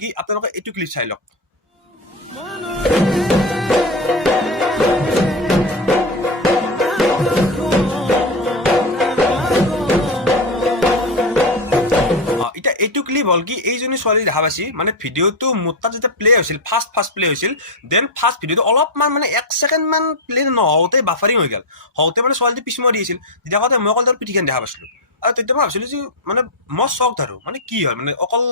কি আপোনালোকে এইটো ক্লিপ চাই লওক। এতিয়া এইটো ক্লিপ হল কি এইজনী ছোৱালী দেখা পাইছি মানে ভিডিঅ'টো মোৰ তাত যেতিয়া প্লে হৈছিল ফাৰ্ষ্ট প্লে হৈছিল দেন ফাৰ্ষ্ট ভিডিঅ'টো অলপমান মানে 1 ছেকেণ্ড মান প্লে নহওঁতে বাফাৰিং হৈ গ'ল হওঁতে মানে ছোৱালীটো পিছমৰি আছিল যেতিয়া কওঁতে মই অকল তাৰ পিঠিখন দেখা পাইছিলোঁ আৰু তেতিয়া মই ভাবিছিলোঁ যে মানে মই চক ধৰো মানে কি হ'ল মানে অকল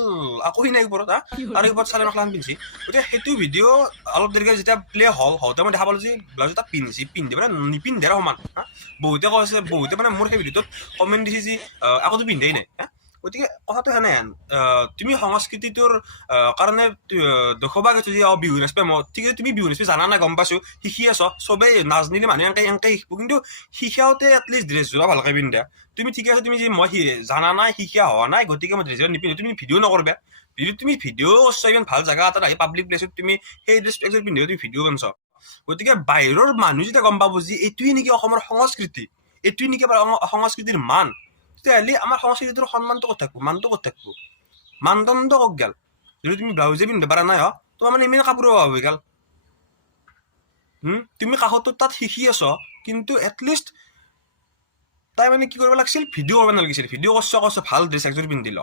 আকো নাই ওপৰত আৰু ওপৰত চালে মেখেলা পিন্ধিছি গতিকে সেইটো ভিডিঅ' অলপ দেৰিকৈ যেতিয়া প্লে হ'ল হওঁতে মই দেখা পালোঁ যে ব্লাউজ এটা পিন্ধি মানে নিপিন্ধে সমান বহুতে কৈছে বহুতে মানে মোৰ সেই ভিডিঅ'টোত কমেণ্ট দিছে যে আকৌতো পিন্ধাই নাই গতিকে কথাটো সেনেহেন তুমি সংস্কৃতিটোৰ কাৰণে দেখুৱাবা গৈছো যে বিহু নাচপে মই ঠিক আছে তুমি বিহু নাচপে জানা নাই গম পাইছো শিকি আছ চবেই নাজনিলে মানুহে এনেকে শিকিব কিন্তু শিকাওঁতে এটলিষ্ট ড্ৰেছযোৰা ভালকে পিন্ধা তুমি ঠিক আছে তুমি যে মই জানা নাই শিকা হোৱা নাই গতিকে মই ড্ৰেছযোৰা নিপিন্ধো তুমি ভিডিঅ' নকৰবা তুমি ভিডিঅ' কৰিছা ইমান ভাল জেগা এটাত আহি পাব্লিক প্লেচত তুমি সেই ড্ৰেছটো একযোৰ পিন্ধিও তুমি ভিডিঅ' বনাইছ গতিকে বাহিৰৰ মানুহ যেতিয়া গম পাব যে এইটোৱে নেকি অসমৰ সংস্কৃতি এইটোৱে নেকি সংস্কৃতিৰ মান তেতিয়াহ'লে আমাৰ সংস্কৃতিটোৰ সন্মানটো ক'ত থাকিব মানটো ক'ত থাকিব মানদণ্ড ক'ত গেল যদি তুমি ব্লাউজে পিন্ধিব পাৰা নাই তোমাৰ মানে ইমান কাপোৰৰ অভাৱ হৈ গেল তুমি কাষতো তাত শিকি আছ কিন্তু এটলিষ্ট তাই মানে কি কৰিব লাগিছিল ভিডিঅ' কৰিব নালাগিছিল ভিডিঅ' কৰছ ভাল ড্ৰেছ একযোৰ পিন্ধি ল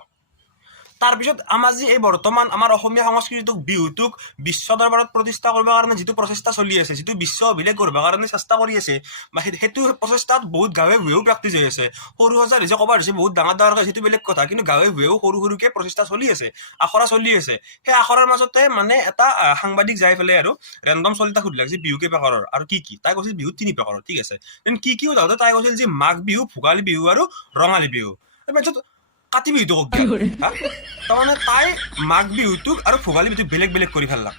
তাৰপিছত আমাৰ যে এই বৰ্তমান আমাৰ অসমীয়া সংস্কৃতিটোক বিহুটোক বিশ্ব দৰবাৰত প্ৰতিষ্ঠা কৰিবৰ কাৰণে যিটো প্ৰচেষ্টা চলি আছে যিটো বিশ্ব অভিলেখ কৰিবৰ কাৰণে চেষ্টা কৰি আছে বা সেইটো প্ৰচেষ্টাত বহুত গাঁৱে ভূঞেও প্ৰেক্টিচ হৈ আছে সৰু সজাত হৈছে ক'ৰবাত হৈছে বহুত ডাঙৰ সেইটো বেলেগ কথা কিন্তু গাঁৱে ভূঞেও সৰুকে প্ৰচেষ্টা চলি আছে আখৰা চলি আছে সেই আখৰাৰ মাজতে মানে এটা সাংবাদিক যাই পেলাই আৰু ৰেণ্ডম চলিতা সুধিলাক যে বিহু কেই প্ৰকাৰৰ আৰু কি তাই কৈছিল বিহু 3 প্ৰকাৰৰ ঠিক আছে কি সোধাওঁতে তাই কৈছিল যে মাঘ বিহু ভোগালী বিহু আৰু ৰঙালী বিহু তাৰপিছত কাতি বিহুটো ক'ত গ'ল তাৰমানে তাই মাঘ বিহুটোক আৰু ভোগালী বিহুটোক বেলেগ কৰি ফেললাক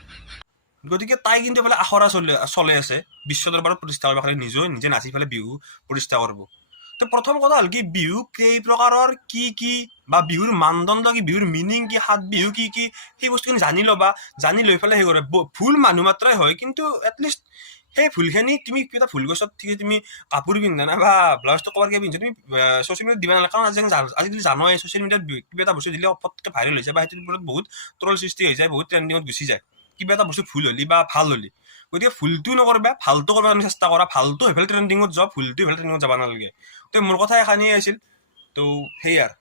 গতিকে তাই কিন্তু এফালে আখৰা চলে আছে বিশ্ব দৰবাৰত প্ৰতিষ্ঠা কৰিব কাৰণে নিজে নাচি পেলাই বিহু প্ৰতিষ্ঠা কৰিব তো প্ৰথম কথা হ'ল কি বিহু কেই প্ৰকাৰৰ কি বা বিহুৰ মানদণ্ড কি বিহুৰ মিনিং কি সাত বিহু কি সেই বস্তুখিনি জানি ল'বা জানি লৈ পেলাই সেই কৰে ভুল মানুহ মাত্ৰাই হয় কিন্তু এটলিষ্ট সেই ভুলখিনি তুমি কিবা ভুল গছত ঠিক তুমি কাপোৰ পিন্ধা না বা ব্লাউজটো ক'ৰবাত কিবা পিন্ধা তুমি ছ'চিয়েল মিডিয়াত দিব নালাগে কাৰণ আজিকালি জানোৱে ছ'চিয়েল মিডিয়াত কিবা এটা বস্তু দিলে পটকৈ ভাইৰেল হৈ যায় বা সেইটোৰ ওপৰত বহুত ট্ৰল সৃষ্টি হৈ যায় বহুত ট্ৰেণ্ডিঙত গুচি যায় কিবা এটা বস্তু ভুল হ'লি বা ভাল হ'লি গতিকে ভুলটো নকৰবা ভালটো কৰিব কাৰণে চেষ্টা কৰা ভালটো সেইফালে ট্ৰেণ্ডিঙত যোৱা ভুলটো সেইফালে ট্ৰেণ্ডিঙত যাব নালাগে তো মোৰ কথা এখানেই আছিল তো সেই আৰু